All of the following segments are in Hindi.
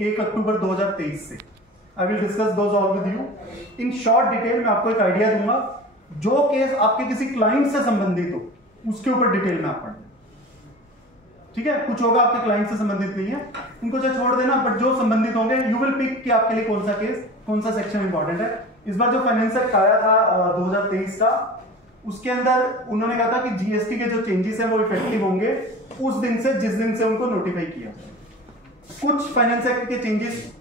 1 अक्टूबर 2023 से। I will discuss those all with you in short detail. मैं आपको एक आइडिया दूंगा, जो केस आपके किसी क्लाइंट से संबंधित हो उसके ऊपर डिटेल में आप पढ़ लें, ठीक है। कुछ होगा आपके क्लाइंट से संबंधित नहीं है, उनको चाहे छोड़ देना, बट जो संबंधित होंगे यू विल पिक कि आपके लिए कौन सा केस, कौन सा सेक्शन इंपॉर्टेंट है। इस बार जो फाइनेंस एक्ट आया था 2023 का, उसके अंदर उन्होंने कहा था कि जीएसटी के जो चेंजेस हैं वो इफेक्टिव होंगे उस दिन से जिस दिन से उनको नोटिफाई किया। कुछ फाइनेंस एक्ट के चेंजेस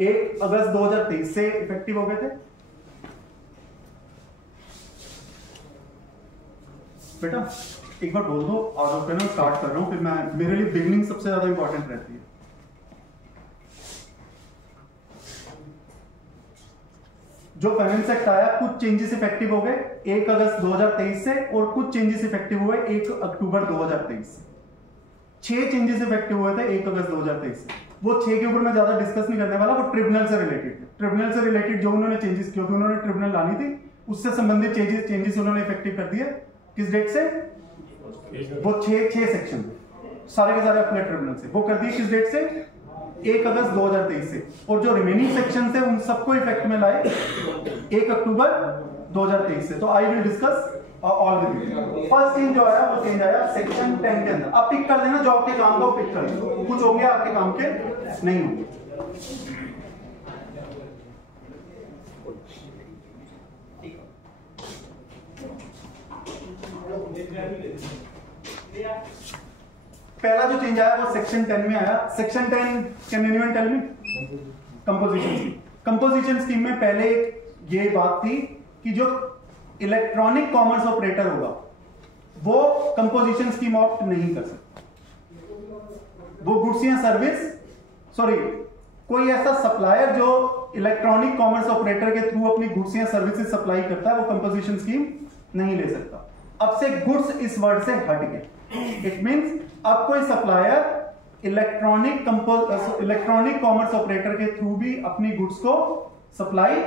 1 अगस्त 2023 से इफेक्टिव हो गए थे। बेटा एक बार बोल दो, और मैं स्टार्ट कर रहा हूं, फिर मैं, मेरे लिए बिगनिंग सबसे ज्यादा इंपॉर्टेंट रहती है। जो फाइनेंस एक्ट आया, कुछ चेंजेस इफेक्टिव हो गए 1 अगस्त 2023 से, और कुछ चेंजेस इफेक्टिव हुए 1 अक्टूबर 2023 से। 6 चेंजेस इफेक्टिव हुए थे 1 अगस्त 2023 से। वो 6 के ऊपर मैं ज्यादा डिस्कस नहीं करने वाला, वो ट्रिब्यूनल से रिलेटेड थे। ट्रिब्यूनल से रिलेटेड जो उन्होंने चेंजेस, क्योंकि उन्होंने ट्रिब्यूनल लानी थी, उससे संबंधित चेंजेस उन्होंने इफेक्टिव कर दिए। किस डेट से? वो 6 सेक्शन सारे के सारे अपने ट्रिब्यूनल से वो कर दिए। किस डेट से? 1 अगस्त 2023 से। और जो रिमेनिंग सेक्शन थे उन सबको इफेक्ट में लाए 1 अक्टूबर 2023 से। तो I will discuss all the first change जो आया वो चेंज आया सेक्शन 10 के अंदर। अब पिक कर लेना, जो आपके काम का पिक कर लेना, कुछ होंगे आपके काम के नहीं होंगे। पहला जो चेंज आया वो सेक्शन 10 में आया। Section 10 can anyone tell me? Composition scheme. Composition scheme में पहले ये बात थी कि जो इलेक्ट्रॉनिक कॉमर्स ऑपरेटर होगा वो कंपोजिशन स्कीम ऑप्ट नहीं कर सकता। वो गुड्स या सर्विस, सॉरी, कोई ऐसा सप्लायर जो इलेक्ट्रॉनिक कॉमर्स ऑपरेटर के थ्रू अपनी गुड्स या सर्विसेज सप्लाई करता है, वो कंपोजिशन स्कीम नहीं ले सकता। अब से गुड्स इस वर्ड से हट गए। इट मींस अब कोई सप्लायर इलेक्ट्रॉनिक कॉमर्स ऑपरेटर के थ्रू भी अपनी गुड्स को सप्लाई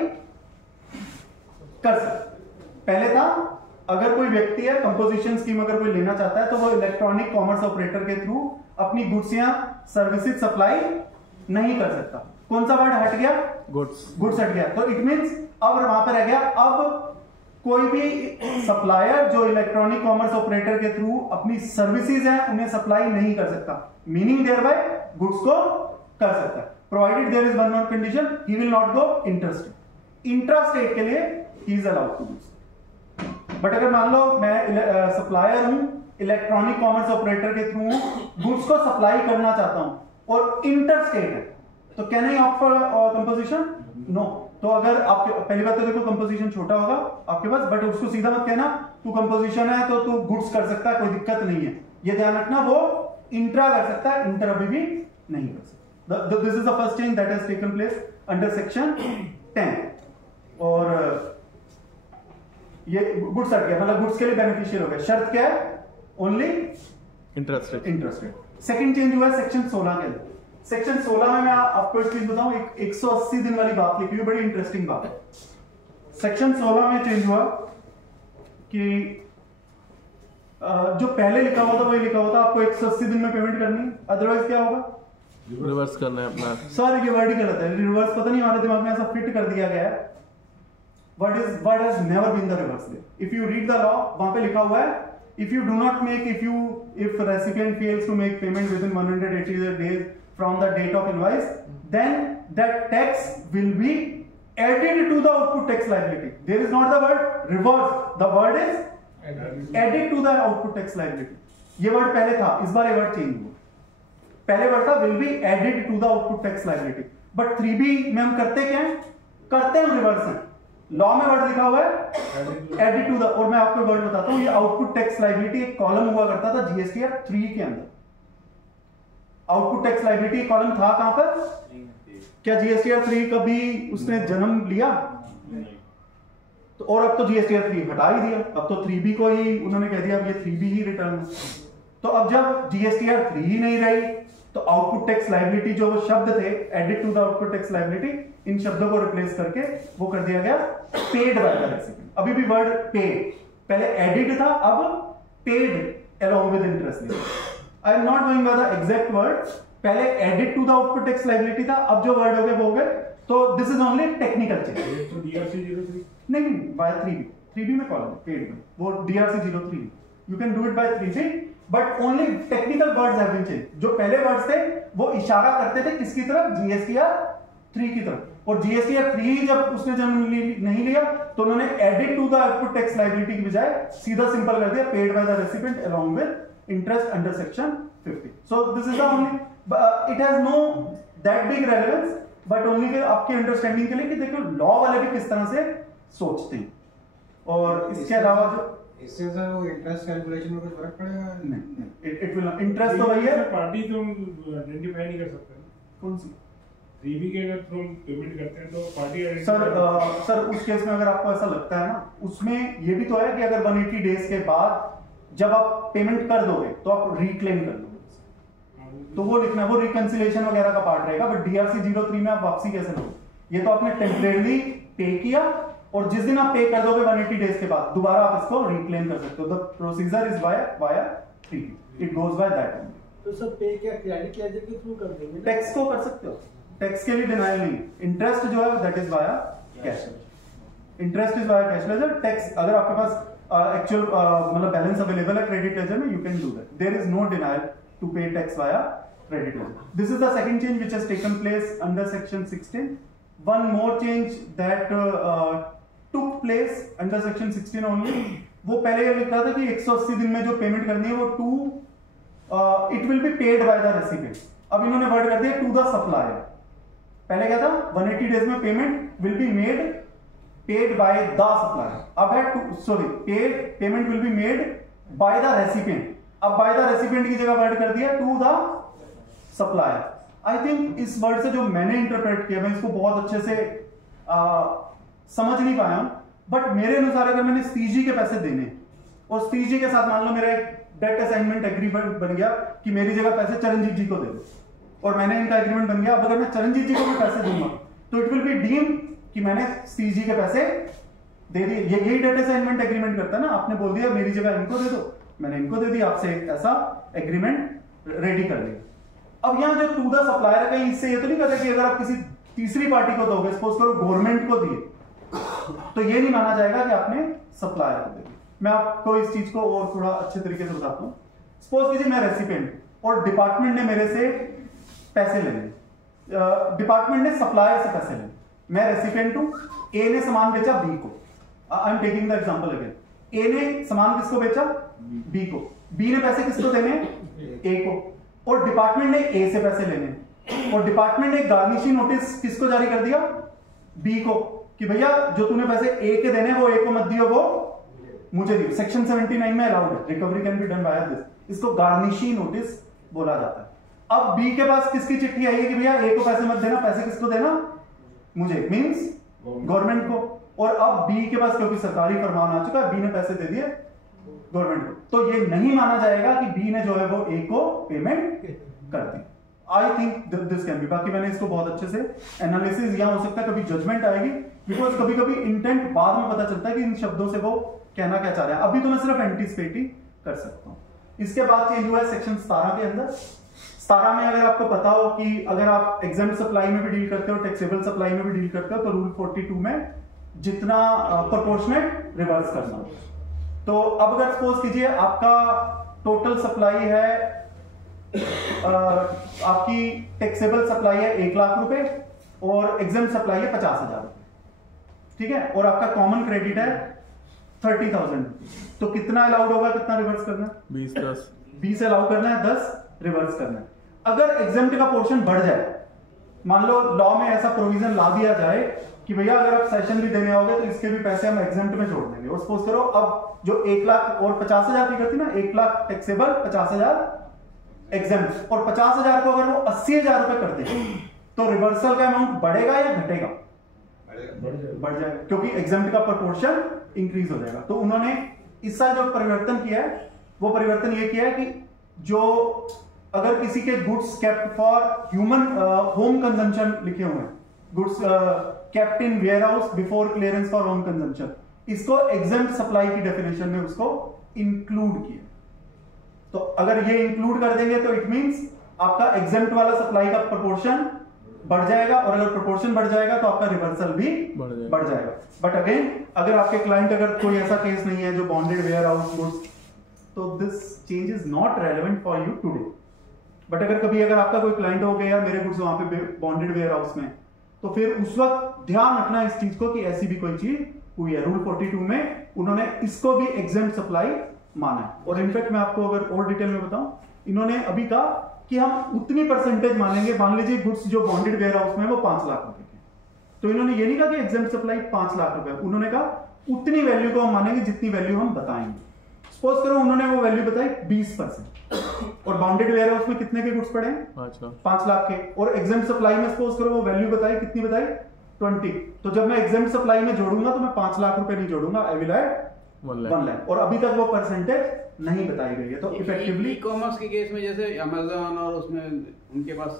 कर सकता। पहले था, अगर कोई व्यक्ति है, कंपोजिशन स्कीम अगर कोई लेना चाहता है तो वो इलेक्ट्रॉनिक कॉमर्स ऑपरेटर के थ्रू अपनी गुड्स या सर्विसेज सप्लाई नहीं कर सकता। कौन सा वर्ड हट गया? गुड्स हट गया। तो इट मींस अब वहां पर रह गया, अब कोई भी सप्लायर जो इलेक्ट्रॉनिक कॉमर्स ऑपरेटर के थ्रू अपनी सर्विसेज है उन्हें सप्लाई नहीं कर सकता। मीनिंग देयर बाय गुड्स को कर सकता है, provided there is one more condition, he will not go intrastate. Intrastate के लिए he is allowed to do. But अगर मान लो मैं सप्लायर हूं, इलेक्ट्रॉनिक कॉमर्स ऑपरेटर के थ्रू गुड्स को सप्लाई करना चाहता हूं और इंटरस्टेट है, तो can I opt for composition? No. तो अगर आपके, पहली बात तो देखो कंपोजिशन छोटा होगा आपके पास, बट उसको सीधा मत कहना तू कंपोजिशन है तो तू गुड्स कर सकता है, कोई दिक्कत नहीं है। ये ध्यान रखना, वो इंट्रा कर सकता है, इंटर अभी भी नहीं कर सकता। This is the first change that has taken place under section 10। और ये गुड्स हट गया, मतलब गुड्स के लिए बेनिफिशियल हो गया। शर्त क्या है? Only interested. सेकंड चेंज हुआ है सेक्शन 16 के अंदर। सेक्शन 16 में मैं आपको एक चीज बताऊं, 180 दिन वाली बात लिखी हुई, बड़ी इंटरेस्टिंग बात है। सेक्शन 16 में चेंज हुआ कि जो पहले लिखा हुआ था वही लिखा हुआ था, आपको 180 दिन में पेमेंट करनी है, अदरवाइज क्या होगा? रिवर्स करना है अपना। सॉरी, ये वर्ड ही गलत है। रिवर्स पता नहीं हमारे दिमाग में ऐसा फिट कर दिया गया है। Word has never been the reverse there. If you read the law, वहां पे लिखा हुआ है, if you do not make, if recipient fails to make payment within 180 days from the date of invoice, then that tax will be added to the output tax liability. There is not the word reverse, the word is added to the output tax liability. ये वर्ड पहले था, इस बार ये वर्ड चेंज हुआ। पहले वर्ड था will be added to the output tax liability, but 3B में हम करते क्या है? करते हैं रिवर्स है। लॉ में वर्ड लिखा हुआ है एडिड टू द, और मैं आपको वर्ड बताता हूं, ये आउटपुट टैक्स लायबिलिटी एक कॉलम हुआ करता था जीएसटीआर 3 के अंदर। आउटपुट टैक्स लायबिलिटी कॉलम था कहां पर? क्या जीएसटीआर 3 कभी उसने जन्म लिया? तो और अब तो जीएसटीआर 3 हटा ही दिया, अब तो 3B को ही उन्होंने कह दिया अब ये 3B ही रिटर्न है। तो अब जब जीएसटीआर 3 ही नहीं रही तो आउटपुट टैक्स लायबिलिटी जो वो शब्द थे added to the output tax liability, इन शब्दों को रिप्लेस करके वो कर दिया गया पेड बाय द रेसिपिएंट। अभी भी वर्ड पेड, पहले एडिड था, अब paid along with interest. I am not going by the exact word, पहले added to the output tax liability था, अब जो वर्ड हो गए वो हो गए। तो this is only technical change. तो DRC 03 नहीं बाय 3B में कॉलम पेड में वो DRC 03 you can do it by 3B but only technical words have been change. जो पहले वर्ड्स थे वो इशारा करते थे किसकी तरफ, GSTR 3 की तरफ। और GSTR 3 जब उसने नहीं लिया तो उन्होंने added to the output tax liability की बजाय सीधा सिंपल कर दिया paid by the recipient along with interest under section 50। So this is the only, it has no that big relevance but only फिर आपकी अंडरस्टैंडिंग के लिए कि देखो लॉ वाले भी किस तरह से सोचते हैं। और इसके अलावा जो इससे सर वो इंटरेस्ट कैलकुलेशन में कुछ फर्क पड़ेगा? नहीं, इट विल इंटरेस्ट तो वही है। पार्टी तुम आइडेंटिफाई नहीं कर सकते। कौन सी 3B के अगर तुम पेमेंट करते हैं तो पार्टी सर उस केस में अगर आपको ऐसा लगता है ना, उसमें ये भी तो है कि अगर 180 डेज के बाद जब आप पेमेंट कर दोगे तो आप रिक्लेम कर दोगे, तो वो लिखना है, वो रिकंसिलेशन वगैरह का पार्ट रहेगा। बट DRC 03 में आप वापसी कैसे लोगे? ये तो आपने टेम्परेरी पे किया और जिस दिन आप पे कर दोगे 180 डेज के बाद दोबारा आप इसको रिक्लेम कर सकते हो। The procedure is via 3B, it goes by that. तो सब पे क्या क्रेडिट लेजर के थ्रू कर देंगे? टैक्स को कर सकते हो, टैक्स के लिए डिनायल नहीं। इंटरेस्ट जो है that is via cash, interest is via cash ledger. Tax अगर आपके पास एक्चुअल मतलब बैलेंस अवेलेबल है क्रेडिट लेजर में, you can do that. There is no denial to pay tax via credit ledger. This is the second change which has taken place under section 16. One more change that took place under section 16 only. वो पहले ये लिखा था कि 180 दिन में जो पेमेंट करनी है वो it will be paid by the recipient. अब इन्होंने वर्ड कर दिया to the supplier. पहले क्या था 180 डेज में payment will be made paid by the supplier. अब है payment will be made by the recipient. अब by the recipient की जगह वर्ड कर दिया to the supplier. I think इस वर्ड से जो मैंने इंटरप्रेट किया मैं इसको बहुत अच्छे से समझ नहीं पाया हूं, बट मेरे अनुसार अगर मैंने स्टीजी के पैसे देने और स्टीजी के साथ मान लो मेरा एक डेट असाइनमेंट एग्रीमेंट बन गया कि मेरी जगह पैसे चरणजीत जी को दे दो और मैंने इनका एग्रीमेंट बन गया, अब अगर मैं चरणजीत जी को भी पैसे दूंगा तो इट विल बी डीम कि मैंने स्टीजी के पैसे दे दिए। यही डेट असाइनमेंट एग्रीमेंट करता है ना, आपने बोल दिया मेरी जगह इनको दे दो, मैंने इनको दे दिया, आपसे ऐसा एग्रीमेंट रेडी कर दिया। अब यहां जो टू द सप्लायर है, कहीं इससे ये तो नहीं कहते कि अगर आप किसी तीसरी पार्टी को दोगे, सपोज करो गवर्नमेंट को दिए, तो ये नहीं माना जाएगा कि आपने सप्लायर को दिया। मैं आपको इस चीज को और थोड़ा अच्छे तरीके से बताता हूं। सपोज कीजिए मैं रेसिपिएंट और डिपार्टमेंट ने मेरे से पैसे ले लिए, डिपार्टमेंट ने सप्लायर से पैसे ले, मैं रेसिपिएंट हूं, ए ने सामान बेचा बी को, I am taking the example again, A ने सामान किसको बेचा बी को, बी ने पैसे किसको देने ए को, और डिपार्टमेंट ने ए से पैसे लेने, और डिपार्टमेंट ने गार्निशिंग नोटिस किसको जारी कर दिया बी को कि भैया जो तूने पैसे ए के देने वो ए को मत दियो, वो मुझे दियो। सेक्शन 79 में अलाउड है, recovery can be done by this, इसको गार्निशिंग नोटिस बोला जाता है। अब बी के पास किसकी चिट्ठी आई है कि भैया ए को पैसे मत देना, पैसे किसको देना मुझे, मींस गवर्नमेंट को, और अब बी के पास क्योंकि सरकारी फरमान आ चुका है, बी ने पैसे दे दिए गवर्नमेंट को, तो ये नहीं माना जाएगा कि बी ने जो है वो ए को पेमेंट कर दी। I think this can be, बाकी मैंने इसको बहुत अच्छे से एनालिसिस, यहां हो सकता है कभी जजमेंट आएगी, बिकॉज कभी कभी इंटेंट बाद में पता चलता है कि इन शब्दों से वो कहना क्या चाह रहे हैं। अभी तो मैं सिर्फ एंटीसिपेट ही कर सकता हूं। इसके बाद चेंज हुआ है सेक्शन 17 के अंदर। 17 में अगर आपको पता हो कि अगर आप एग्जेम्प्ट सप्लाई में भी डील करते हो, टैक्सेबल सप्लाई में भी डील करते हो, तो रूल 42 में जितना प्रोपोर्शनेट रिवर्स करना। तो अब अगर सपोज कीजिए आपका टोटल सप्लाई है, आपकी टैक्सेबल सप्लाई है 1 लाख रुपए और एग्जेम्प्ट सप्लाई है 50,000 रुपए, ठीक है, और आपका कॉमन क्रेडिट है 30,000, तो कितना अलाउड होगा, कितना रिवर्स करना है 20 अलाउ करना है, 10 रिवर्स करना है। अगर एग्जेम्प्ट का पोर्शन बढ़ जाए, मान लो लॉ में ऐसा प्रोविजन ला दिया जाए कि भैया अगर आप सेशन भी देने आओगे तो इसके भी पैसे हम एग्जेम्प्ट में जोड़ देंगे, और सपोज करो अब जो 1 लाख और 50,000 की करती ना, 1 लाख टैक्सेबल 50,000 एग्जेम्प्ट, और 50,000 को अगर वो 80,000 रुपए कर दे तो रिवर्सल का अमाउंट बढ़ेगा या घटेगा, बढ़ जाएगा, क्योंकि एग्जेम्प्ट का प्रोपोर्शन इंक्रीज हो जाएगा। तो उन्होंने इस साल जो परिवर्तन किया है वो परिवर्तन ये किया है कि जो अगर किसी के goods kept for human home consumption लिखे हुए हैं, goods kept in warehouse before clearance for home consumption, इसको एग्जेम्प्ट सप्लाई की डेफिनेशन में उसको इंक्लूड किया। तो अगर ये इंक्लूड कर देंगे तो इट मींस आपका एग्जेम्प्ट वाला सप्लाई का प्रोपोर्शन बढ़ जाएगा, और अगर प्रोपोर्शन बढ़ जाएगा तो आपका रिवर्सल भी बढ़ जाएगा। बट अगेन, अगर आपके क्लाइंट अगर कोई ऐसा केस नहीं है जो बॉन्डेड वेयर हाउस गुड्स, तो this change is not relevant for you today. But अगर कभी अगर आपका कोई क्लाइंट हो गया मेरे गुड्स वहां पे बॉन्डेड वेयर हाउस में, तो फिर उस वक्त ध्यान रखना इस चीज को कि ऐसी भी कोई चीज हुई है। रूल 42 में उन्होंने इसको भी एग्जेम्प्ट सप्लाई माना है। और इनफैक्ट मैं आपको अगर और डिटेल में बताऊं, इन्होंने अभी कहा कि हम उतनी परसेंटेज मानेंगे, मान लीजिए गुड्स जो बॉन्डेड वेयर हाउस में वो 5 लाख रुपए के, तो इन्होंने ये नहीं कहा कि एग्जेम्प्ट सप्लाई 5 लाख रुपए, उन्होंने कहा उतनी वैल्यू को हम मानेंगे जितनी वैल्यू हम बताएंगे। सपोज करो उन्होंने वो वैल्यू बताई 20%, और बाउंडेड वेयर हाउस में कितने के गुड्स पड़े? 5 लाख के। और एग्जेम्प्ट सप्लाई में सपोज करो वो वैल्यू बताई, कितनी बताई? 20। तो जब मैं एग्जेम्प्ट सप्लाई में जोड़ूंगा तो मैं 5 लाख रुपए नहीं जोड़ूंगा, आई विल ऐड 1 लाख। और अभी तक वो परसेंटेज नहीं बताई गई है। तो इफेक्टिवली ई-कॉमर्स के केस में जैसे अमेज़न और उसमें उनके पास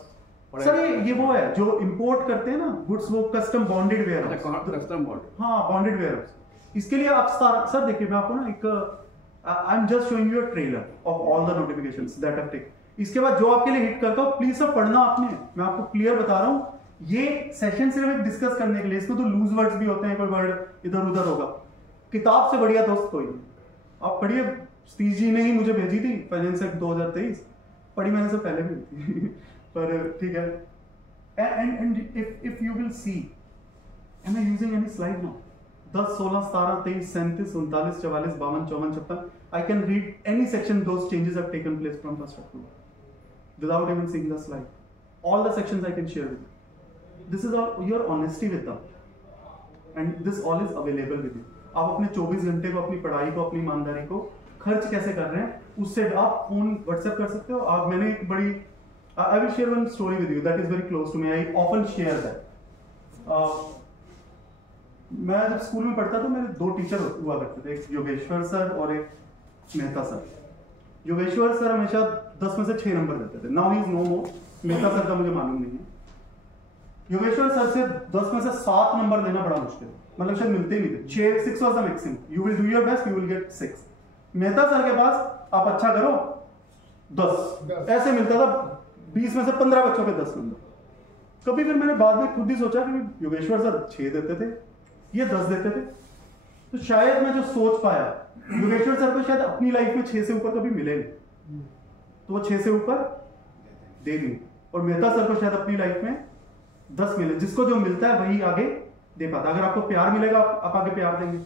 सर ये वो है जो इंपोर्ट करते हैं ना गुड्स, वो custom bonded warehouse, custom bond, हाँ बॉन्डेड वेयर हाउस। इसके लिए आप सर देखिए, मैं आपको ना एक I am just showing you a trailer of all the notifications that I take. इसके बाद जो आपके लिए हिट करता हूं प्लीज सब पढ़ना आपने, मैं आपको क्लियर बता रहा हूं। ये सेशन सिर्फ एक डिस्कस करने के लिए, इसमें तो लूज वर्ड्स भी होते हैं, कोई वर्ड इधर उधर होगा। किताब से बढ़िया दोस्त कोई नहीं, आप पढ़िए। सतीश जी ने ही मुझे भेजी थी फाइनेंस एक्ट 2023, पढ़ी मैंने से पहले भी थी पर ठीक है। And if you will see, am I using any slide now? 10, 16, 17, 23, 37, 39, 44, 52, 54, 56, I can read any section those changes have taken place from 1st October without even seeing the slide. All the sections I can share with you. This is all your honesty with them, and this all is available with you. आप अपने 24 घंटे को, अपनी पढ़ाई को, अपनी ईमानदारी को खर्च कैसे कर रहे हैं, उससे आप फोन व्हाट्सएप कर सकते हो। आप मैंने एक बड़ी I will share one story with you that is very close to me. I often share that. मैं जब स्कूल में पढ़ता था मेरे 2 टीचर हुआ करते थे, एक योगेश्वर सर और एक मेहता सर। योगेश्वर सर हमेशा 10 में से 6 नंबर देते थे। Now he is no more. Mehta sir का मुझे मालूम नहीं है। योगेश्वर सर से 10 में से 7 नंबर देना बड़ा मुश्किल, मतलब शायद मिलते ही नहीं थे। 6 was the maximum. You will do your best, you will gate 6। Mehta sir के पास आप अच्छा करो 10 ऐसे मिलता था। 20 में से 15 बच्चों के 10 नंबर। कभी फिर मैंने बाद में खुद ही सोचा कि योगेश्वर सर 6 देते थे, ये 10 देते थे, तो शायद मैं जो सोच पाया, योगेश्वर सर को शायद अपनी लाइफ में 6 से ऊपर कभी मिले नहीं, तो वो 6 से ऊपर दे दी। और मेहता सर को शायद अपनी लाइफ में 10 मिले। जिसको जो मिलता है वही आगे दे पाता। अगर आपको प्यार मिलेगा आप आगे प्यार देंगे।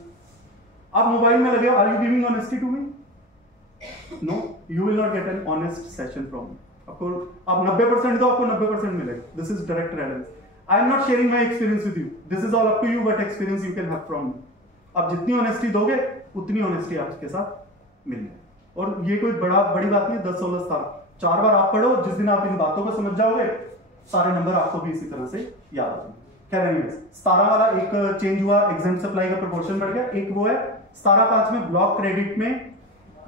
आप मोबाइल में लगे, are you giving honesty to me? No, you will not get an honest session from me. आपको आप 90% दो, आपको 90% मिलेगा। This is direct relevance. I am not sharing my experience with you. This is all up to you what experience you can have from me. आप जितनी ऑनेस्टी दोगे उतनी ऑनेस्टी आपके साथ मिलेगी। और ये कोई बड़ी बात नहीं है। 10, 16, 17 4 बार आप पढ़ो, जिस दिन आप इन बातों को समझ जाओगे सारे नंबर आपको भी इसी तरह से याद आ जाएंगे। खैर एनीवेज, 17 वाला एक चेंज हुआ, एग्जेम्प्ट सप्लाई का प्रोपोर्शन बढ़ गया। एक वो है 17.5 में ब्लॉक क्रेडिट में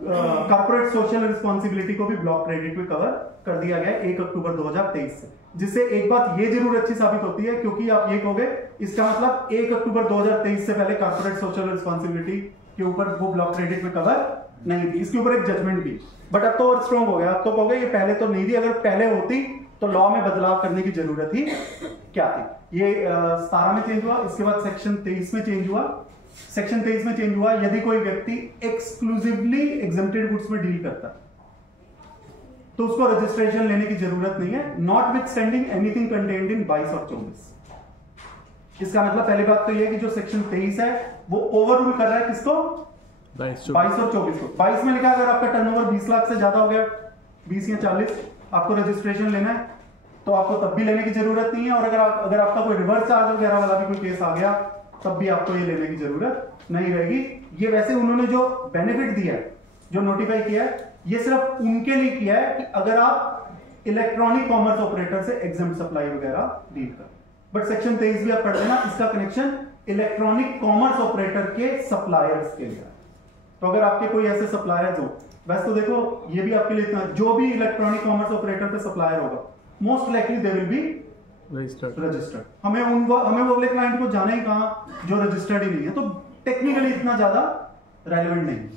कॉर्पोरेट सोशल रिस्पॉन्सिबिलिटी को भी ब्लॉक क्रेडिट में कवर कर दिया गया 1 अक्टूबर 2023 से। जिससे एक बात ये जरूर अच्छी साबित होती है, क्योंकि आप ये कहोगे इसका मतलब 1 अक्टूबर 2023 से पहले कॉर्पोरेट सोशल रिस्पॉन्सिबिलिटी के ऊपर वो ब्लॉक क्रेडिट में कवर नहीं थी। इसके ऊपर एक जजमेंट भी, बट अब तो और स्ट्रॉन्ग हो गया। अब तो कहोगे ये पहले तो नहीं थी, अगर पहले होती तो लॉ में बदलाव करने की जरूरत ही क्या थी। ये 17 में चेंज हुआ। इसके बाद सेक्शन 23 में चेंज हुआ। सेक्शन 23 में चेंज हुआ, यदि कोई व्यक्ति एक्सक्लूसिवली एग्जेम्प्टेड गुड्स में डील करता है तो उसको रजिस्ट्रेशन लेने की जरूरत नहीं है, not with standing anything contained in 22 और 24। इसका मतलब पहली बात तो यह कि जो सेक्शन 23 है वो ओवररूल कर रहा है किसको? 22 और 24 को। 22 में लिखा अगर आपका टर्नओवर 20 लाख से ज्यादा हो गया, 20 या 40, आपको रजिस्ट्रेशन लेना है तो आपको तब भी लेने की जरूरत नहीं है। और अगर आपका कोई रिवर्स चार्ज वगैरह वाला भी कोई केस आ गया तब भी आपको ये लेने की जरूरत नहीं रहेगी। ये वैसे उन्होंने जो बेनिफिट दिया है, जो नोटिफाई किया है, ये सिर्फ उनके लिए किया है कि अगर आप इलेक्ट्रॉनिक कॉमर्स ऑपरेटर से एग्जेम्प्ट सप्लाई वगैरह डील कर। बट सेक्शन 23 भी आप पढ़ लेना, इसका कनेक्शन इलेक्ट्रॉनिक कॉमर्स ऑपरेटर के सप्लायर्स के लिए। तो अगर आपके कोई ऐसे सप्लायर्स हो, वैसे तो देखो ये भी आपके लिए इतना, जो भी इलेक्ट्रॉनिक कॉमर्स ऑपरेटर पे सप्लायर होगा most likely they will be registered. हमें वो अगले क्लाइंट को जाना ही कहां जो रजिस्टर्ड ही नहीं है, तो टेक्निकली इतना ज्यादा रेलेवेंट नहीं है।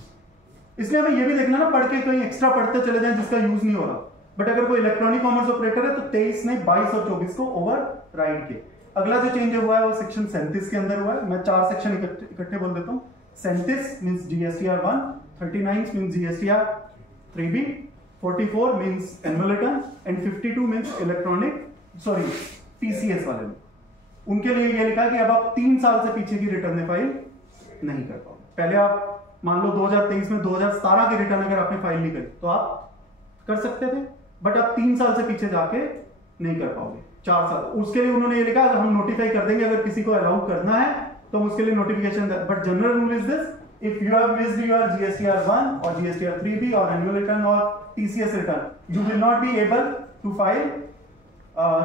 इसलिए हमें ये भी देखना ना, पढ़ के कहीं एक्स्ट्रा पढ़ते चले जाएं जिसका यूज नहीं हो रहा। बट अगर कोई इलेक्ट्रॉनिक कॉमर्स ऑपरेटर है तो 23 ने 22 और 24 को ओवर राइड किए। अगला जो चेंज हुआ है वो सेक्शन 37 के अंदर हुआ है। मैं 4 सेक्शन इकट्ठे बोल देता हूँ। 37 means GSTR 1, 39 means GSTR 3B, 44 means annual return and 52 means TCS वाले लोग। उनके लिए ये लिखा है कि अब आप 3 साल से पीछे की रिटर्न फाइल नहीं कर पाओगे। पहले आप मान लो 2023 में 2017 की रिटर्न अगर आपने फाइल नहीं करी तो आप कर सकते थे, बट आप 3 साल से पीछे जाके नहीं कर पाओगे। 4 साल उसके लिए उन्होंने ये लिखा हम नोटिफाई कर देंगे अगर किसी को अलाउ करना है तो हम उसके लिए notification. But general rule is this, if you have missed your GSTR 1 or GSTR 3B or annual return or TCS return, you will not be able to file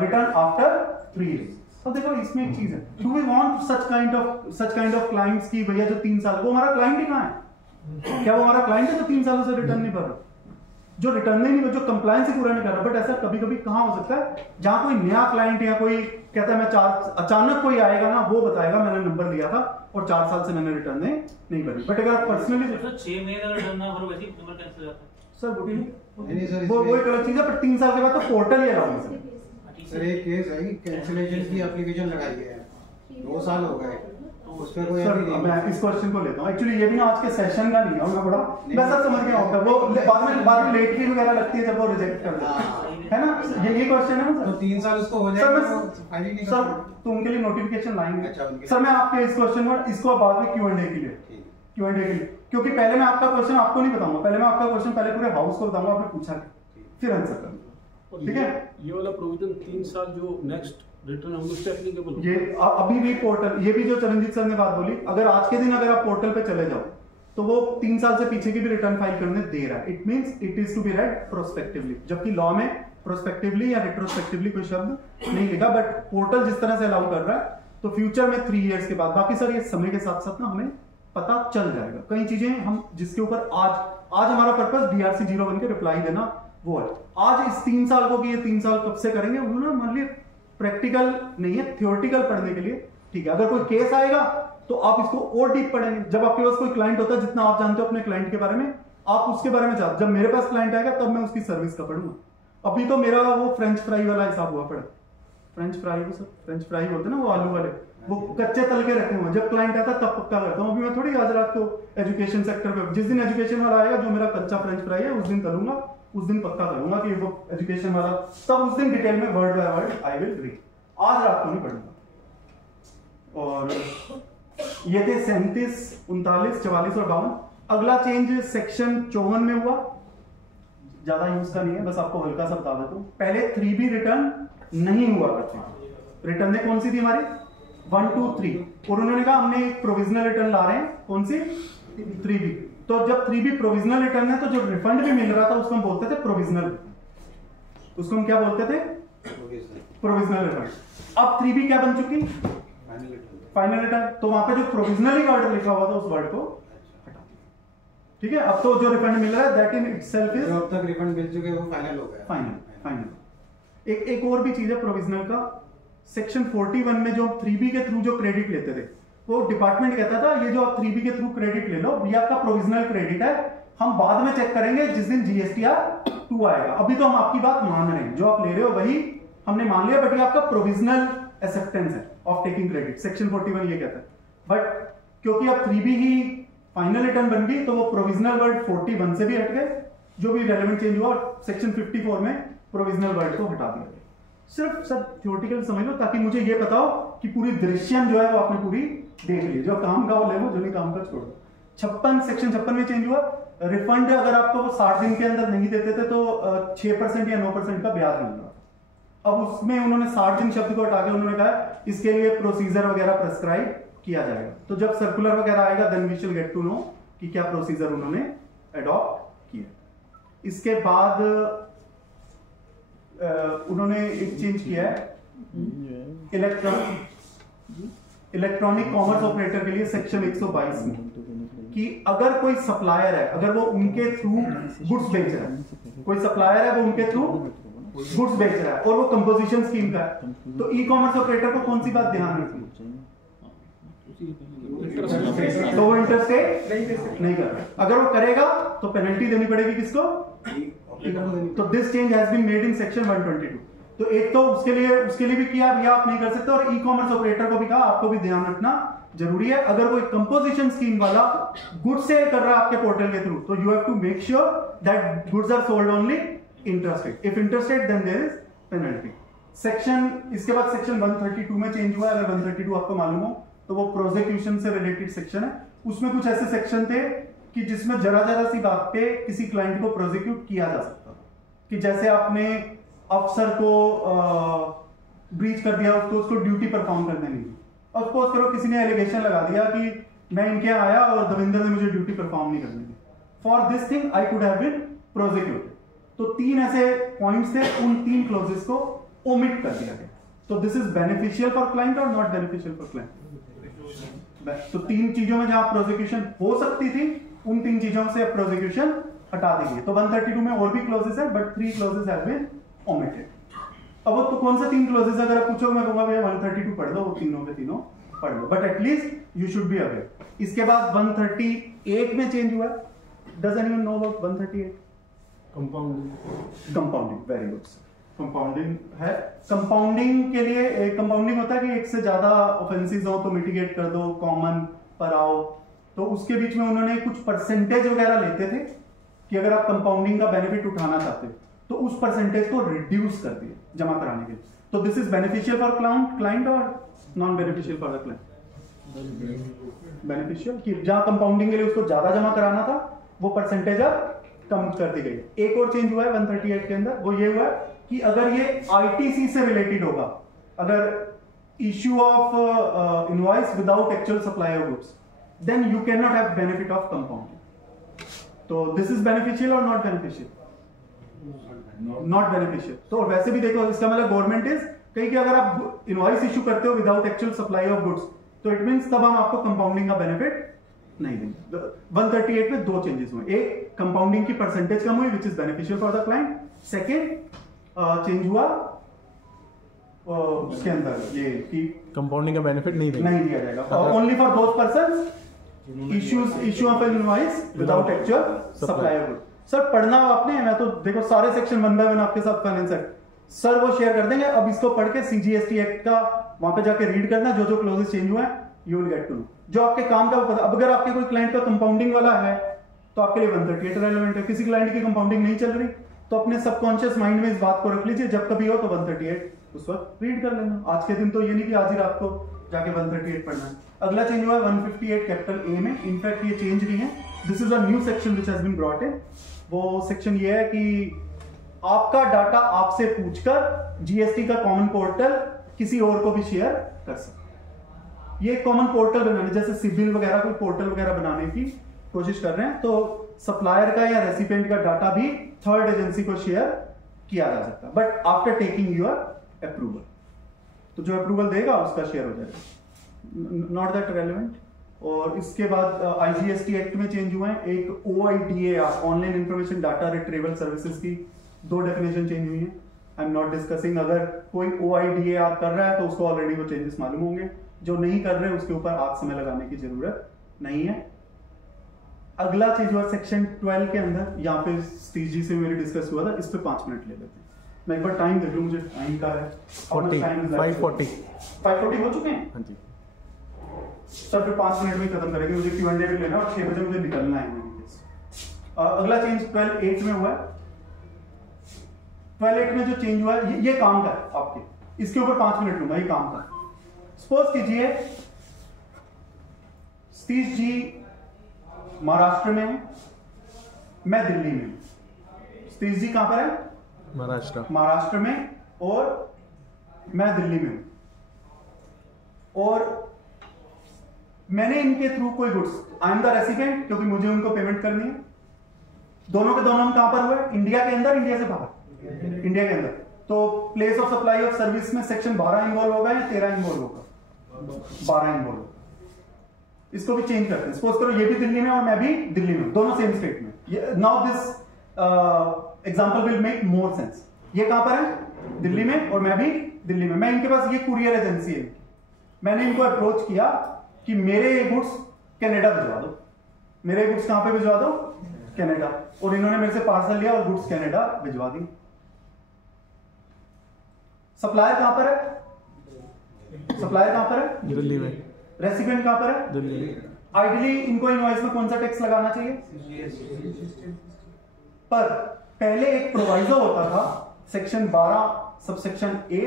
return after 3 years. तो देखो इसमें एक चीज है, do we want such kind of clients की भैया जो 3 साल, वो हमारा क्लाइंट ही कहाँ है? क्या वो हमारा क्लाइंट है जो 3 सालों से रिटर्न नहीं भर रहा, जो रिटर्न नहीं, जो कंप्लायंस ही पूरा नहीं कर रहा? बट ऐसा कभी कभी कहाँ हो सकता है जहां कोई नया क्लाइंट या कोई कहता है मैं अचानक कोई आएगा ना, वो बताएगा मैंने नंबर लिया था और 4 साल से मैंने रिटर्न नहीं भरी। बट अगर आप पर्सनली 6 महीने का रिटर्न ना भरो वैसे ही नंबर कैंसिल हो जाता है सर। वो एक अलग चीज है, पर 3 साल के बाद तो पोर्टल ही अलाउ है सर। एक केस है कि कैंसिलेशन की एप्लीकेशन लगाई है, 2 साल हो गए, उस पे कोई सर मैं इस क्वेश्चन को लेता हूँ। एक्चुअली ये भी ना आज के सेशन का नहीं है, मैं बड़ा मैं सब समझ गया हूँ। वो बाद में लेट फी वगैरह लगती है जब वो रिजेक्ट कर देते है ना, ये क्वेश्चन है ना सर। तो 3 साल उसको हो जाएगा तो फाइल ही नहीं सर, तो उनके लिए नोटिफिकेशन लाएंगे। अच्छा, सर मैं आपके इस क्वेश्चन में इसको बाद में Q&A के लिए, क्योंकि पहले मैं आपका क्वेश्चन आपको नहीं बताऊंगा, पहले मैं आपका क्वेश्चन पहले पूरे हाउस को बताऊंगा, आपने पूछा फिर आंसर करूंगा, ठीक है? ये वाला प्रोविजन 3 साल जो नेक्स्ट रिटर्न हम लोग एप्लीकेबल ये अभी भी पोर्टल, ये भी जो चरणजीत सर ने बात बोली, अगर आज के दिन अगर आप पोर्टल पे चले जाओ तो वो 3 साल से पीछे की भी रिटर्न फाइल करने दे रहा है। It means it is to be read prospectively, जबकि लॉ में प्रोस्पेक्टिवली या रिट्रोस्पेक्टिवली कोई शब्द नहीं लिखा, बट पोर्टल जिस तरह से अलाउ कर रहा है तो फ्यूचर में 3 इयर्स के बाद, बाकी सर ये समय के साथ साथ ना हमें पता चल जाएगा कई चीजें हम जिसके ऊपर आज हमारा पर्पस DRC 01 के रिप्लाई देना वो है। आज इस 3 साल को कि ये 3 साल कब से करेंगे, वो ना मान लीजिए प्रैक्टिकल नहीं है, थियोरेटिकल पढ़ने के लिए ठीक है। अगर कोई केस आएगा तो आप इसको और डीप पढ़ेंगे। जब आपके पास कोई क्लाइंट होता है, जितना आप जानते हो अपने क्लाइंट के बारे में, आप उसके बारे में जानते। जब मेरे पास क्लाइंट आएगा तब मैं उसकी सर्विस का पढ़ूंगा। अभी तो मेरा वो फ्रेंच फ्राई वाला हिसाब हुआ पड़ा, फ्रेंच फ्राई बोलते हैं ना, वो आलू वाले, वो कच्चे तल के रखे हुए। जब क्लाइंट आता तब पक्का करता हूँ। अभी मैं थोड़ी आज रात को एजुकेशन सेक्टर पे, जिस दिन एजुकेशन वाला आएगा जो मेरा कच्चा फ्रेंच फ्राई है उस दिन तलूंगा, उस दिन पक्का करूंगा कि वो एजुकेशन वाला, तब उस दिन डिटेल में word by word I will read. आज रात को नहीं पढ़ूंगा। और ये थे 37, 39, 44 और 52। अगला चेंज सेक्शन 54 में हुआ, ज्यादा यूज का नहीं है, बस आपको हल्का सा बता देता हूं। पहले 3B रिटर्न नहीं हुआ करती। रिटर्न कौन सी थी हमारी 1, 2, 3, और उन्होंने कहा हमने एक प्रोविजनल रिटर्न ला रहे हैं, कौन सी 3B। तो जब 3B प्रोविजनल रिटर्न है तो जो रिफंड भी मिल रहा था उसको हम बोलते थे प्रोविजनल, उसको हम क्या बोलते थे प्रोविजनल रिटर्न। अब 3B क्या बन चुकी फाइनल रिटर्न। तो वहां पे जो प्रोविजनली ऑर्डर लिखा हुआ था उस वर्ड को हटा दिया, ठीक है। अब तो जो रिफंड मिल रहा है दैट इन इटसेल्फ इज, अब तक रिफंड मिल चुके वो फाइनल हो गया, फाइनल। एक और भी चीज है प्रोविजनल का, सेक्शन 41 में जो 3B के थ्रू जो क्रेडिट लेते थे, वो डिपार्टमेंट कहता था ये जो आप 3B के थ्रू क्रेडिट ले लो, ये आपका प्रोविजनल क्रेडिट है, हम बाद में चेक करेंगे जिस दिन GSTR 2 आएगा। अभी तो हम आपकी बात मान रहे हैं, जो आप ले रहे हो वही हमने मान लिया, बट ये आपका प्रोविजनल एक्सेप्टेंस है ऑफ टेकिंग क्रेडिट। सेक्शन 41 ये कहता है, बट क्योंकि अब 3B ही फाइनल रिटर्न बन गई तो वो प्रोविजनल वर्ड 41 से भी हट गए, जो भी रेलेवेंट चेंज हुआ, सेक्शन 54 में प्रोविजनल वर्ड को हटा दिया। सिर्फ सब थ्योरेटिकल समझ लो, ताकि मुझे ये बताओ कि पूरी दृश्यम जो है वो आपने पूरी देख ली। जो काम का वो ले लो, जो नहीं काम का छोड़ दो। 56 सेक्शन 56 में चेंज हुआ, रिफंड अगर आपको 60 दिन के अंदर नहीं देते थे तो 6% या 9% का ब्याज मिल रहा था। अब उसमें उन्होंने 60 दिन शब्द को हटा के उन्होंने कहा इसके लिए प्रोसीजर वगैरह प्रेस्क्राइब किया जाएगा। तो जब सर्कुलर वगैरह आएगा then we will get to know कि क्या प्रोसीजर उन्होंने अडॉप्ट किया। इसके बाद उन्होंने एक चेंज किया है इलेक्ट्रॉनिक कॉमर्स ऑपरेटर के लिए सेक्शन 122 में, कि अगर कोई सप्लायर है, अगर वो उनके थ्रू गुड्स बेच रहा है, कोई सप्लायर है वो उनके थ्रू गुड्स बेच रहा है और वो कंपोजिशन स्कीम का है, तो ई कॉमर्स ऑपरेटर को कौन सी बात ध्यान रखनी, तो वो इंटरस्टेट नहीं कर रहा। अगर वो करेगा तो पेनल्टी देनी पड़ेगी किसको, तो this change has been made in section 122। तो एक तो उसके लिए भी किया भैया आप नहीं कर सकते, और ई कॉमर्स ऑपरेटर को भी कहा आपको भी ध्यान रखना जरूरी है। अगर कोई कंपोजिशन स्कीम वाला गुड सेल कर रहा है आपके पोर्टल के थ्रू, तो you have to make sure that goods are sold only interested. If interested then there is penalty. Section इसके बाद सेक्शन 132 में चेंज हुआ है। अगर 132 आपको मालूम हो तो वो प्रोसिक्यूशन से रिलेटेड सेक्शन है। उसमें कुछ ऐसे सेक्शन थे कि जिसमें जरा सी बात पे किसी क्लाइंट को प्रोसिक्यूट किया जा सकता था, कि जैसे आपने अफसर को ब्रीच कर दिया, उसको ड्यूटी परफॉर्म करने नहीं दी। और सपोज करो किसी ने एलिगेशन लगा दिया कि मैं इनके यहाँ आया और दविंदर ने मुझे ड्यूटी परफॉर्म नहीं करने दी। For this thing I could have been prosecuted. तो 3 ऐसे पॉइंट्स थे, उन 3 क्लॉजेस को ओमिट कर दिया गया। तो this is beneficial for client और नॉट बेनिफिशियल फॉर क्लाइंट। तो 3 चीजों में जहां प्रोसिक्यूशन हो सकती थी, उन 3 चीजों से प्रोसिक्यूशन हटा दी गई। तो 132 में और भी क्लॉजेस है, but 3 clauses have been omitted. अब वो तो कौन से 3 क्लॉजेस अगर आप पूछो, मैं कहूंगा भैया 132 पढ़ दो, वो तीनों के तीनों पढ़ लो, but at least you should be aware. इसके बाद 138 में चेंज हुआ। Does anyone know about 138? Compounding, very good. Compounding है। कंपाउंडिंग के लिए कंपाउंडिंग होता है कि एक से ज्यादा ऑफेंसेस हो तो मिटिगेट कर दो, कॉमन पर आओ। तो उसके बीच में उन्होंने कुछ परसेंटेज वगैरह लेते थे कि अगर आप कंपाउंडिंग का बेनिफिट उठाना चाहते हो तो उस परसेंटेज को रिड्यूस कर दिया जमा कराने के लिए। तो this is beneficial for client और non beneficial for the client? Beneficial, कि जहां कंपाउंडिंग के लिए उसको ज्यादा जमा कराना था वो परसेंटेज अब कम कर दी गई। एक और चेंज हुआ है 138 के अंदर, वो ये हुआ है कि अगर ये आईटीसी से रिलेटेड होगा, अगर issue of invoice without actual supply of goods, then you can not have benefit of compounding. तो दिस इज बेनिफिशियल और नॉट बेनिफिशियल? Not beneficial. तो वैसे भी देखो, इसका मतलब गवर्नमेंट इज कहीं कि अगर आप इनवॉइस इश्यू करते हो without actual supply of goods, तो इट मींस तब हम आपको कंपाउंडिंग का बेनिफिट नहीं देंगे। 138 में 2 चेंजेस हुए। एक, कंपाउंडिंग की परसेंटेज कम हुई, which is beneficial for the client. Second change हुआ उसके अंदर ये कि कंपाउंडिंग का बेनिफिट नहीं दिया जाएगा, only for those persons issue of N invoice without actual supply of goods. Sir पढ़ना आपने, मैं तो देखो सारे सेक्शन 1 बाय 1 आपके साथ फाइनेंस एक्ट सर वो शेयर कर देंगे। अब इसको पढ़ के सीजीएसटी एक्ट का वहां पे जाके रीड करना, जो क्लॉजेस चेंज हुए हैं you will get to know, जो आपके काम का पता। अब अगर आपके कोई क्लाइंट का कंपाउंडिंग वाला है तो आपके लिए 138 रेलेवेंट है। किसी क्लाइंट की कंपाउंडिंग नहीं चल रही तो अपने सबकॉन्शियस माइंड में इस बात को रख लीजिए, जब कभी हो तो 138 उस वक्त रीड कर लेना। आज के दिन तो ये नहीं कि आज ही रात को जाके 138 पढ़ना है। अगला चेंज हुआ है 158 कैपिटल ए में। इनफैक्ट ये चेंज नहीं है, this is a new section which has been brought in. वो सेक्शन ये है कि आपका डाटा आपसे पूछकर जीएसटी का कॉमन पोर्टल किसी और को भी शेयर कर सकता। ये कॉमन पोर्टल बनाने, जैसे सिविल वगैरह कोई पोर्टल वगैरह बनाने की कोशिश कर रहे हैं, तो सप्लायर का या रेसिपिएंट का डाटा भी थर्ड एजेंसी को शेयर किया जा सकता है, but after taking your approval. तो जो अप्रूवल देगा उसका शेयर हो जाएगा, नॉट दैट रेलेवेंट। और इसके बाद आईजीएसटी एक्ट में चेंज हुए हैं। एक OIDAR, online information data retrieval services की 2 डेफिनेशन चेंज हुई है। आई एम नॉट डिस्कसिंग। अगर कोई OIDAR कर रहा है तो उसको ऑलरेडी वो चेंजेस मालूम होंगे, जो नहीं कर रहे उसके ऊपर आज समय लगाने की जरूरत नहीं है। अगला चीज हुआ सेक्शन 12 के अंदर, यहाँ पे सतीश जी से मेरी डिस्कस हुआ था, इस पे 5 मिनट ले लेते हैं। मैं एक बार टाइम देख लूं, मुझे टाइम का है 5:40 हो चुके हैं। हाँ जी सर फिर 5 मिनट में खत्म करेंगे, मुझे Q&A भी लेना और 6 बजे मुझे निकलना है। अगला चेंज 12.8 में हुआ है। 12.8 में जो चेंज हुआ है ये काम का है आपके, इसके ऊपर 5 मिनट लूंगा, ये काम का। सपोज कीजिए सतीश जी महाराष्ट्र में है, मैं दिल्ली में हूं। सतीश जी कहां पर है? महाराष्ट्र में, और मैं दिल्ली में हूं। और मैंने इनके थ्रू कोई goods, I am the recipient क्योंकि मुझे उनको पेमेंट करनी है। दोनों के दोनों कहां पर हुए? इंडिया के अंदर, इंडिया से बाहर? इंडिया के अंदर। तो place of supply of service में सेक्शन 12 इन्वॉल्व होगा या 13 इन्वॉल्व होगा? 12 इन्वॉल्व होगा। इसको भी चेंज करते हैं। सपोज करो ये भी दिल्ली में और मैं भी दिल्ली में, दोनों सेम स्टेट में। Now this example will make more sense. ये कहां पर है? दिल्ली में, और मैं भी दिल्ली में। मैं इनके पास, ये कुरियर एजेंसी है, मैंने इनको अप्रोच किया कि मेरे गुड्स कनाडा भिजवा दो। मेरे गुड्स कहां पे भिजवा दो? कनाडा, और इन्होंने मेरे से पार्सल लिया और गुड्स कनाडा भिजवा दी। सप्लायर कहां पर है? सप्लायर कहां पर है? दिल्ली में। रेसिपिएंट कहां पर है? दिल्ली। आइडियली इनको इनवॉइस में कौन सा टैक्स लगाना चाहिए? पर पहले एक प्रोवाइजो होता था सेक्शन 12 सबसेक्शन ए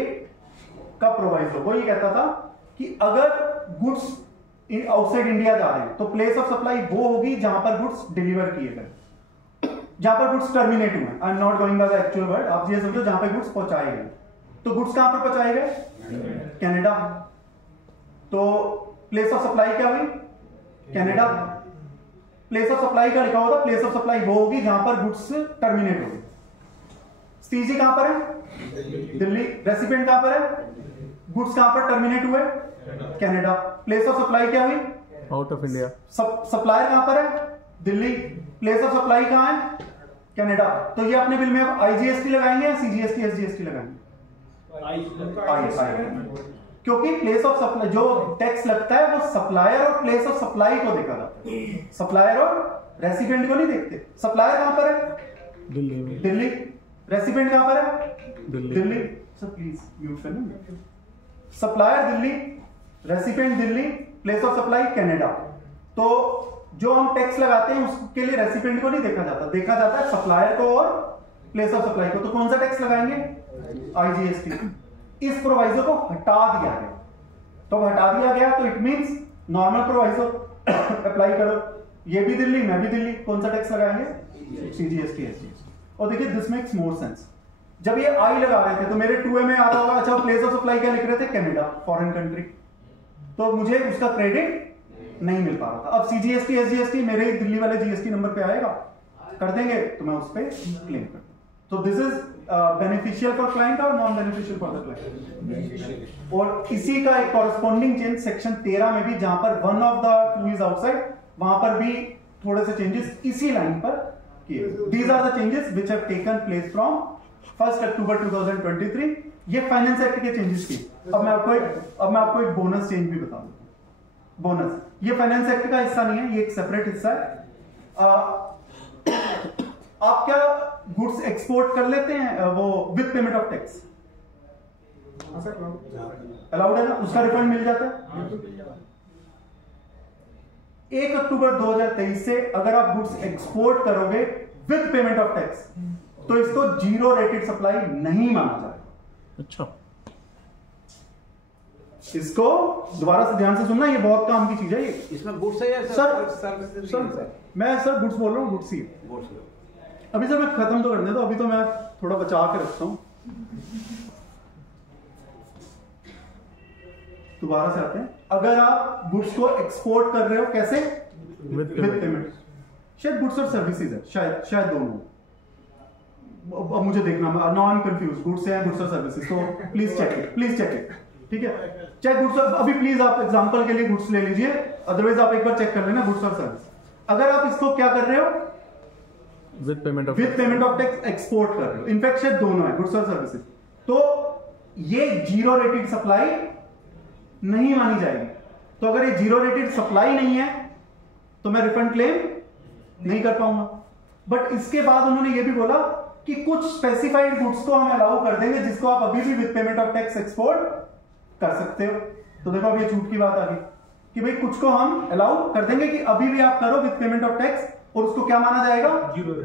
का प्रोवाइजो, वो ये कहता था कि अगर गुड्स आउटसाइड इंडिया जा रहे हैं तो प्लेस ऑफ सप्लाई वो होगी जहां पर गुड्स डिलीवर किए गए, जहां पर गुड्स टर्मिनेट हुए। आई am not going by the actual word, आप ये समझो जहां पे गुड्स पहुंचाए गए। तो गुड्स कहां पर पहुंचाए गए? कनाडा। तो प्लेस ऑफ सप्लाई क्या हुई? कनाडा। प्लेस ऑफ सप्लाई का लिखा होता, प्लेस ऑफ सप्लाई वो होगी जहां पर गुड्स टर्मिनेट होगी। सीजी कहां पर है? दिल्ली। रेसिपिएंट कहां पर है? गुड्स कहां पर टर्मिनेट हुए? कनाडा। प्लेस ऑफ सप्लाई क्या हुई? Out of India. सप्लायर कहां पर है? दिल्ली। प्लेस ऑफ सप्लाई कहां है? कनाडा। तो ये अपने बिल में अब आईजीएसटी लगाएंगे या सीजीएसटी एसजीएसटी लगाएंगे? आई। क्योंकि प्लेस ऑफ सप्लाई जो टैक्स लगता है वो सप्लायर और प्लेस ऑफ सप्लाई को देखा जाता है, सप्लायर और रेसिपिएंट को नहीं देखते। सप्लायर कहां पर है? दिल्ली में। दिल्ली। रेसिपिएंट कहां पर है? Delhi. Delhi. Sir please mute करना। Supplier Delhi, recipient Delhi, place of supply Canada. तो जो हम टैक्स लगाते हैं उसके लिए रेसिपिएंट को नहीं देखा जाता, देखा जाता है सप्लायर को और प्लेस ऑफ सप्लाई को। तो कौन सा टैक्स लगाएंगे? आईजीएसटी। इस प्रोवाइजो को हटा दिया गया, तो हटा दिया गया तो it means normal proviso apply करो। ये भी दिल्ली, मैं भी दिल्ली, कौन सा टैक्स लगाएंगे? CGST SGST. और देखिए दिस मेक्स मोर सेंस। जब ये आई लगा रहे थे तो मेरे 2A में आता होगा, अच्छा प्लेस ऑफ सप्लाई क्या लिख रहे थे? कनाडा, फॉरेन कंट्री, तो मुझे उसका क्रेडिट नहीं मिल पा रहा था। अब सीजीएसटी एसजीएसटी मेरे दिल्ली वाले जीएसटी नंबर पे आएगा, कर देंगे तो मैं उस पर क्लेम करता हूं। तो this is beneficial for client और non beneficial for the client. और इसी का एक कॉरेस्पॉन्डिंग चेंज सेक्शन 13 में भी, जहां पर one of the two is outside, वहां पर भी थोड़े से चेंजेस इसी लाइन पर किए। These are the changes which have taken place from 1 October 2023। ये फाइनेंस एक्ट के चेंजेस किए। अब मैं आपको एक बोनस चेंज भी बता दूं। बोनस, ये फाइनेंस एक्ट का हिस्सा नहीं है, ये एक सेपरेट हिस्सा है। आप क्या गुड्स एक्सपोर्ट कर लेते हैं वो with payment of tax? Allowed है ना? उसका रिफंड मिल जाता है। 1 अक्टूबर 2023 से अगर आप गुड्स एक्सपोर्ट करोगे विद पेमेंट ऑफ टैक्स तो इसको जीरो रेटेड सप्लाई नहीं माना जाएगा। अच्छा, इसको दोबारा से ध्यान से सुनना, ये बहुत काम की चीज है। ये इसमें गुड्स है या सर मैं सर गुड्स बोल रहा हूँ, गुड्स ही गुड्स। अभी सर मैं खत्म तो करने दो, अभी तो मैं थोड़ा बचा के रखता हूं। दोबारा से आते हैं। अगर आप गुड्स को एक्सपोर्ट कर रहे हो कैसे? With payment. शायद गुड्स और सर्विसेज है, शायद दोनों। अब मुझे देखना, नॉन कंफ्यूज, गुड्स है गुड्स और सर्विसेज, तो प्लीज चेक इट, ठीक है? चाहे गुड्स, अभी प्लीज आप एग्जांपल के लिए गुड्स ले लीजिए, अदरवाइज आप एक बार चेक कर लेना गुड्स और सर्विस। अगर आप इसको क्या कर रहे हो? With payment of tax export कर रहे हो, इनफैक्ट शायद दोनों है, गुड्स और सर्विसेज, तो ये जीरो रेटेड सप्लाई नहीं मानी जाएगी। तो अगर ये जीरो रेटेड सप्लाई नहीं है तो मैं रिफंड क्लेम नहीं कर पाऊंगा। बट इसके बाद उन्होंने ये भी बोला कि कुछ स्पेसिफाइड गुड्स को हम अलाउ कर देंगे जिसको आप अभी भी with payment of tax export कर सकते हो। तो देखो अब ये छूट की बात आ गई कि भाई कुछ को हम अलाउ कर देंगे कि अभी भी आप करो विद पेमेंट ऑफ टैक्स, और उसको क्या माना जाएगा?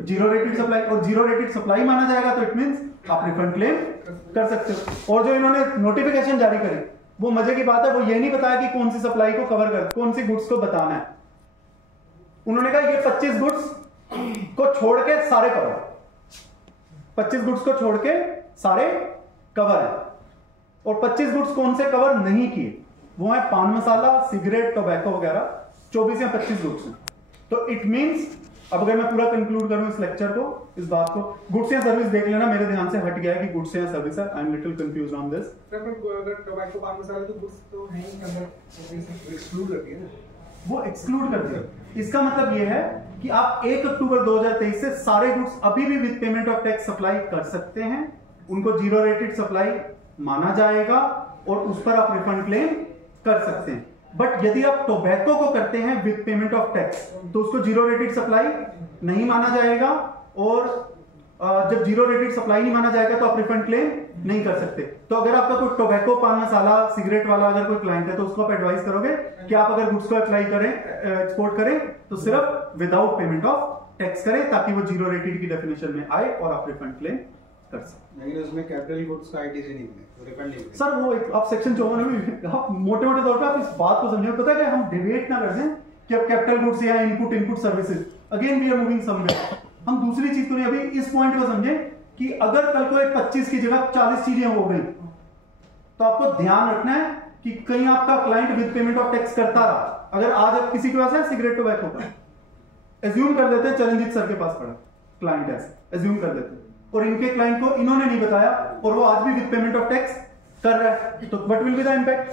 Zero rated supply. और जीरो रेटेड सप्लाई माना जाएगा तो इट मींस आप रिफंड क्लेम कर सकते हो। और जो इन्होंने नोटिफिकेशन जारी करी वो मजे की बात है, वो ये नहीं बताया कि कौन सी सप्लाई को कवर कर, कौन सी गुड्स को बताना है। उन्होंने कहा ये 25 गुड्स को छोड़ के सारे कवर, 25 गुड्स को छोड़ के सारे कवर है। और 25 गुड्स कौन से कवर नहीं किए? वो है पान मसाला, सिगरेट, टोबैको वगैरह, 24 या 25 गुड्स हैं। तो इट मींस, अब अगर मैं पूरा कंक्लूड करूं इस लेक्चर को, इस बात को, गुड्स या सर्विस देख लेना, मेरे ध्यान से हट गया है कि गुड्स या सर्विस है। I am little confused on this. Sir पर अगर टोबैको पान मसाला तो गुड्स तो है ही अंदर, एक्सक्लूड कर दिया ना, वो एक्सक्लूड कर दिया। इसका मतलब ये है कि आप 1 अक्टूबर 2023 से सारे गुड्स अभी भी with payment of tax supply कर सकते हैं, उनको जीरो रेटेड सप्लाई माना जाएगा और उस पर आप रिफंड क्लेम कर सकते हैं। बट यदि आप टोबैको को करते हैं विद पेमेंट ऑफ टैक्स तो उसको जीरो रेटेड सप्लाई नहीं माना जाएगा, और जब जीरो रेटेड सप्लाई नहीं माना जाएगा तो आप रिफंड क्लेम नहीं कर सकते। तो अगर आपका कोई टोबैको, पान मसाला, सिगरेट वाला अगर कोई क्लाइंट है तो उसको आप एडवाइस करोगे कि आप अगर गुड्स को अप्लाई करें, एक्सपोर्ट करें तो सिर्फ विदाउट पेमेंट ऑफ टैक्स करें, ताकि वो जीरो रेटेड की डेफिनेशन में आए और आप रिफंड क्लेम कर सकते। लेकिन उसमें कैपिटल गुड्स का आईटीसी नहीं मिले तो रिफंड नहीं मिले। सर वो आप सेक्शन 54 में आप मोटे मोटे तौर पे आप इस बात को समझे, पता है कि हम डिबेट ना कर दें कि अब कैपिटल गुड्स या input services, again we are moving somewhere. हम दूसरी चीज को नहीं, अभी इस पॉइंट को समझे कि अगर कल को एक 25 की जगह 40 चीजें हो गई तो आपको ध्यान रखना है कि कहीं आपका client with payment of tax करता रहा। अगर आज आप किसी के पास है सिगरेट टोबैको का, एज्यूम कर देते हैं चरणजीत सर के पास पड़ा क्लाइंट, ऐसे एज्यूम कर देते हैं, और इनके क्लाइंट को इन्होंने नहीं बताया और वो आज भी विद पेमेंट ऑफ टैक्स कर रहा है, तो what will be the impact?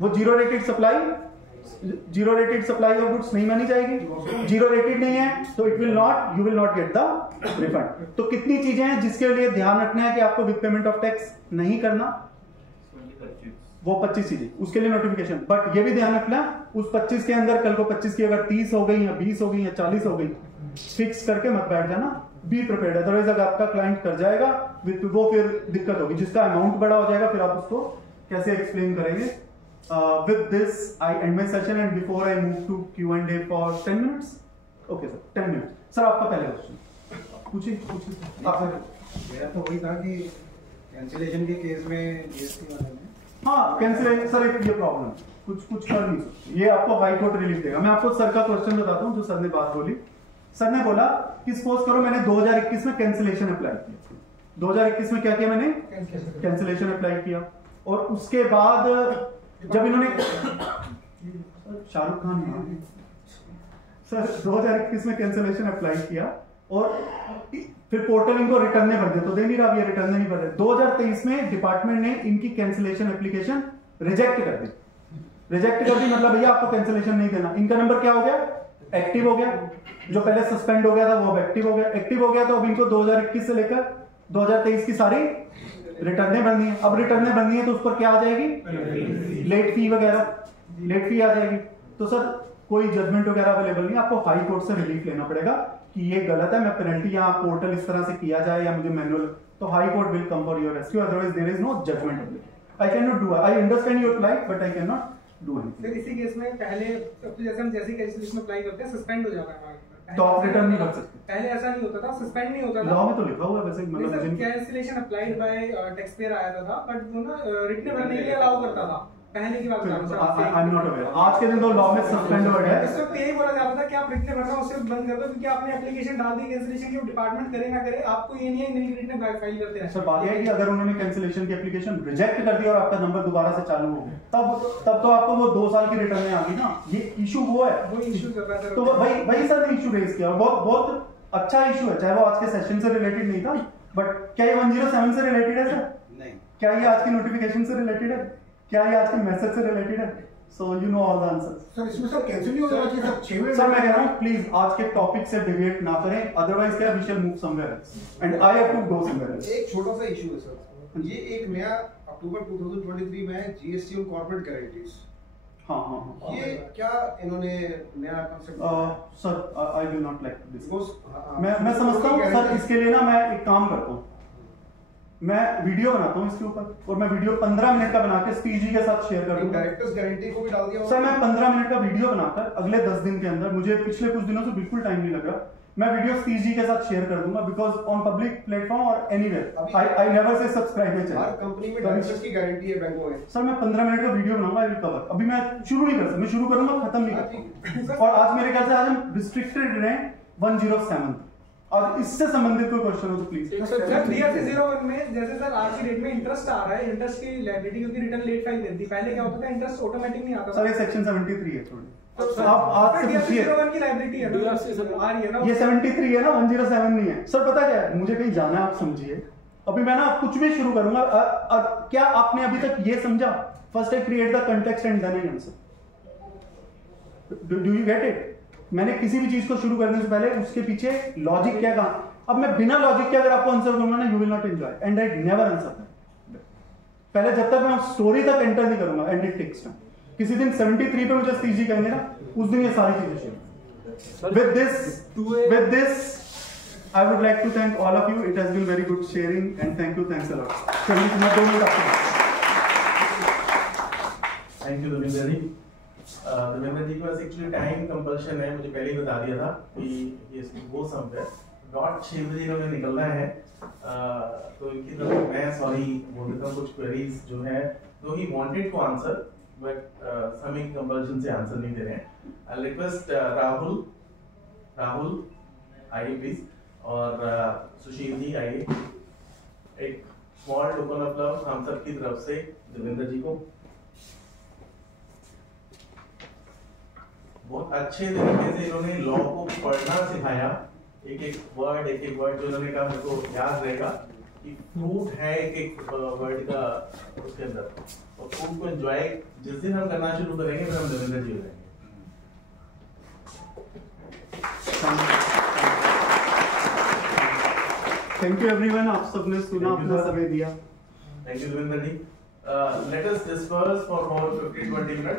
वो zero rated supply of goods नहीं मानी जाएगी। जीरो रेटेड नहीं है तो you will not get the refund. तो कितनी चीजें हैं जिसके लिए ध्यान रखना है कि आपको विद पेमेंट ऑफ टैक्स नहीं करना, वो 25 चीजें, उसके लिए नोटिफिकेशन। बट ये भी ध्यान रखना उस 25 के अंदर कल को 25 की अगर 30 हो गई या 20 हो गई या 40 हो गई, फिक्स करके मत बैठ जाना, बी प्रिपेयर्ड। अदरवाइज अगर आपका क्लाइंट कर जाएगा वो फिर दिक्कत होगी, जिसका अमाउंट बड़ा हो जाएगा, फिर आप उसको कैसे एक्सप्लेन करेंगे। With this, I end my session and before I move to Q&A for 10 minutes. Okay sir, 10 minutes. Sir आपका पहले क्वेश्चन पूछिए। मेरा तो वही था कि कैंसिलेशन के केस में जीएसटी वाले ने, हाँ कैंसिलेशन सर एक ये प्रॉब्लम कुछ कर नहीं सकते, ये आपको हाई कोर्ट रिलीफ देगा। मैं आपको सर का क्वेश्चन बताता हूँ जो सर ने बात बोली। सर ने बोला कि सपोज करो मैंने 2021 में कैंसिलेशन अप्लाई किया। 2021 में क्या किया मैंने? कैंसिलेशन अप्लाई किया, और उसके बाद जब इन्होंने शाहरुख खान सर 2021 में कैंसिलेशन अप्लाई किया और फिर पोर्टल इनको रिटर्न भर दे, तो दे नहीं रहा, ये रिटर्न नहीं भर रहे। 2023 में डिपार्टमेंट ने इनकी कैंसिलेशन एप्लीकेशन रिजेक्ट कर दी। मतलब भैया आपको कैंसिलेशन नहीं देना। इनका नंबर क्या हो गया? एक्टिव हो गया। जो पहले सस्पेंड हो गया था वो अब एक्टिव हो गया। एक्टिव हो गया तो अब इनको 2021 से लेकर 2023 की सारी रिटर्नें भरनी है। अब रिटर्नें भरनी है तो उस पर क्या आ जाएगी? लेट फी वगैरह, लेट फी आ जाएगी। तो सर कोई जजमेंट वगैरह अवेलेबल नहीं, आपको हाई कोर्ट से रिलीफ लेना पड़ेगा कि ये गलत है, मैं पेनल्टी यहाँ पोर्टल इस तरह से किया जाए या मुझे मैनुअल, तो high court will come for your rescue, otherwise there is no judgment. I can not do, I understand your plight but I can not do anything. फिर इसी केस में पहले तो जैसे हम जैसे कैंसिलेशन अप्लाई करते हैं सस्पेंड हो जाता है हमारा, तो आप रिटर्न नहीं कर सकते। पहले ऐसा नहीं होता था, सस्पेंड नहीं होता था। लॉ में तो लिखा हुआ है वैसे, मतलब cancellation applied by tax payer आया था, बट वो ना रिटर्न भरने के लिए अलाउ करता था पहले की बात कर रहा हूं। आई एम नॉट अवेयर, आज के दिन तो लॉ में सस्पेंड वर्ड है। इस वक्त यही बोला जाता था कि आप रिटर्न भरना उससे बंद कर दो, क्योंकि आपने एप्लीकेशन डाल दी कैंसिलेशन की, वो डिपार्टमेंट करे ना करे आपको ये नहीं है नहीं रिटर्न फाइल करते हैं। सर बात यह है कि अगर उन्होंने कैंसिलेशन की एप्लीकेशन रिजेक्ट कर दी और आपका नंबर दोबारा से चालू हो गया, तब तो आपको वो 2 साल की रिटर्न आ गई ना। ये इशू वो है, वो इशू कर रहा था। तो वही सर ने इशू रेज किया, बहुत अच्छा इशू है, चाहे वो आज के सेशन से रिलेटेड नहीं था, बट क्या ये 107 से रिलेटेड है सर? नहीं। क्या ये आज की नोटिफिकेशन से रिलेटेड है? क्या ये आज के मैसेज से रिलेटेड है? So you know all the answers. Sir इसमें सब कैंसिल नहीं होना चाहिए सर 6 मिनट। सर मैं कह रहा हूं प्लीज आज के टॉपिक से डिबेट ना करें, अदरवाइज क्या we shall move somewhere else and I have to go somewhere else. एक छोटा सा इशू है सर, ये एक नया अक्टूबर 2023 में जीएसटी ऑन कॉर्पोरेट गारंटीज, हाँ ये क्या इन्होंने नया concept? Sir I will not like this. Because, मैं समझता हूँ सर, इसके लिए ना मैं एक काम करता हूँ, मैं वीडियो बनाता हूँ इसके ऊपर, और मैं वीडियो 15 मिनट का बना के स्पीच के साथ शेयर कर दूंगा। डायरेक्टर्स गारंटी को भी डाल दिया सर मैं 15 मिनट का वीडियो बनाकर अगले 10 दिन के अंदर, मुझे पिछले कुछ दिनों से बिल्कुल टाइम नहीं लग रहा, मैं वीडियो स्पीच के साथ शेयर कर दूंगा, बिकॉज ऑन पब्लिक प्लेटफॉर्म और anywhere I never say subscribe नहीं चाहिए। हर कंपनी में डायरेक्टर्स की गारंटी है बैंकों में। सर मैं 15 मिनट का वीडियो बनाऊंगा, आई विल कवर। अभी मैं शुरू नहीं कर सकता, मैं शुरू करूंगा खत्म नहीं करूंगा। और आज मेरे ख्याल से आज हम रिस्ट्रिक्टेड रहे 107, और इससे संबंधित कोई क्वेश्चन हो तो प्लीज। सर DRC 01 में जैसे सर आज की डेट में इंटरेस्ट आ रहा है, इंटरेस्ट की लायबिलिटी क्योंकि रिटर्न लेट फाइल करती, पहले क्या होता था इंटरेस्ट ऑटोमेटिक नहीं आता था। सर ये सेक्शन 73 है थोड़ी, तो आप आज से पूछिए। DRC 01 की लायबिलिटी है आ रही है ना, ये 73 है ना, 107 नहीं है। सर पता क्या है, मुझे कहीं जाना है, आप समझिए। अभी मैं ना कुछ भी शुरू करूंगा, क्या आपने अभी तक ये समझा? First I create the context and then I answer. Do you get it? मैंने किसी भी चीज को शुरू करने से पहले उसके पीछे लॉजिक क्या कहा। अब मैं बिना लॉजिक के अगर आपको आंसर करूंगा ना, you will not enjoy and I never answer. पहले जब तक मैं स्टोरी तक एंटर नहीं करूंगा, एंड इट टेक्स टाइम। किसी दिन 73 पे मुझे सतीश जी कहेंगे ना, उस दिन ये सारी चीजें share. With this, I would like to thank all of you. It has been very good sharing, and thank you. Thanks a lot. चलिए मैं 2 मिनट आपको। थैंक यू देवेंद्र जी। देवेंद्र जी के पास एक्चुअली टाइम कंपल्शन है, मुझे पहले ही बता दिया था कि ये वो समवेयर डॉट 6 बजे इन्होंने निकलना है। तो इनकी तरफ मैं सॉरी बोल देता हूँ, कुछ क्वेरीज जो है दो ही wanted to answer but some compulsion से आंसर नहीं दे रहे हैं। आई रिक्वेस्ट राहुल आइए प्लीज, और सुशील जी आइए। एक स्मॉल टोकन ऑफ लव हम सब की तरफ से देवेंद्र जी को। बहुत अच्छे तरीके से इन्होंने लॉ को पढ़ना सिखाया, एक वर्ड जो इन्होंने कहा मेरे को याद रहेगा कि फ्रूट है एक वर्ड का उसके अंदर, और फ्रूट को एंजॉय जिस दिन हम करना शुरू करेंगे फिर हम देवेंद्र जी हो जाएंगे। थैंक यू एवरीवन, आप सबने सुना, अपना समय दिया। Thank you Devendra ji. Let us disperse for about 15-20 minutes.